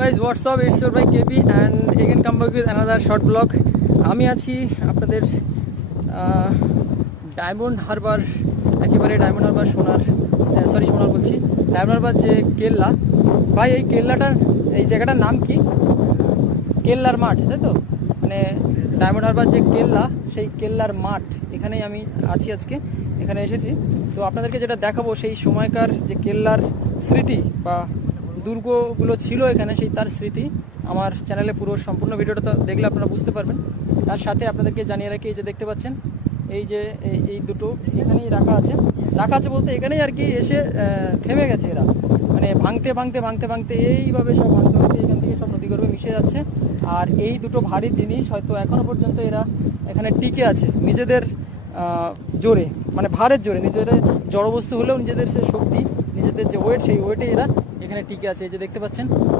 Guys, what's up? It's your boy KP and again come back with another short vlog. আমি আছি আপনাদের diamond Harbour, একেবারে diamond Harbour সোনার বলছি, ডায়মন্ড হারবার যে কেল্লা। ভাই এই কেল্লাটার, এই জায়গাটার নাম কি? কেল্লার মাঠ, তাই তো? মানে ডায়মন্ড হারবার যে কেল্লা, সেই কেল্লার মাঠ, এখানেই আমি আছি আজকে, এখানে এসেছি। তো আপনাদেরকে যেটা দেখাবো সেই সময়কার যে কেল্লার স্মৃতি বা দুর্গগুলো ছিল এখানে, সেই তার স্মৃতি। আমার চ্যানেলে পুরো সম্পূর্ণ ভিডিওটা তো দেখলে আপনারা বুঝতে পারবেন। তার সাথে আপনাদেরকে জানিয়ে রাখি, এই যে দেখতে পাচ্ছেন, এই যে এই দুটো এখানেই রাখা আছে বলতে এখানেই আর কি এসে থেমে গেছে এরা, মানে ভাঙতে এইভাবে সব ভাঙতে এখান থেকে সব নদীগর্ভে মিশে যাচ্ছে। আর এই দুটো ভারী জিনিস হয়তো এখনো পর্যন্ত এরা এখানে টিকে আছে নিজেদের জোরে, মানে ভারের জোরে, নিজেদের জড়বস্তু হলেও নিজেদের সে শক্তি, নিজেদের যে ওয়েট, সেই ওয়েটে এরা এখানে টিকে আছে। এই যে দেখতে পাচ্ছেন।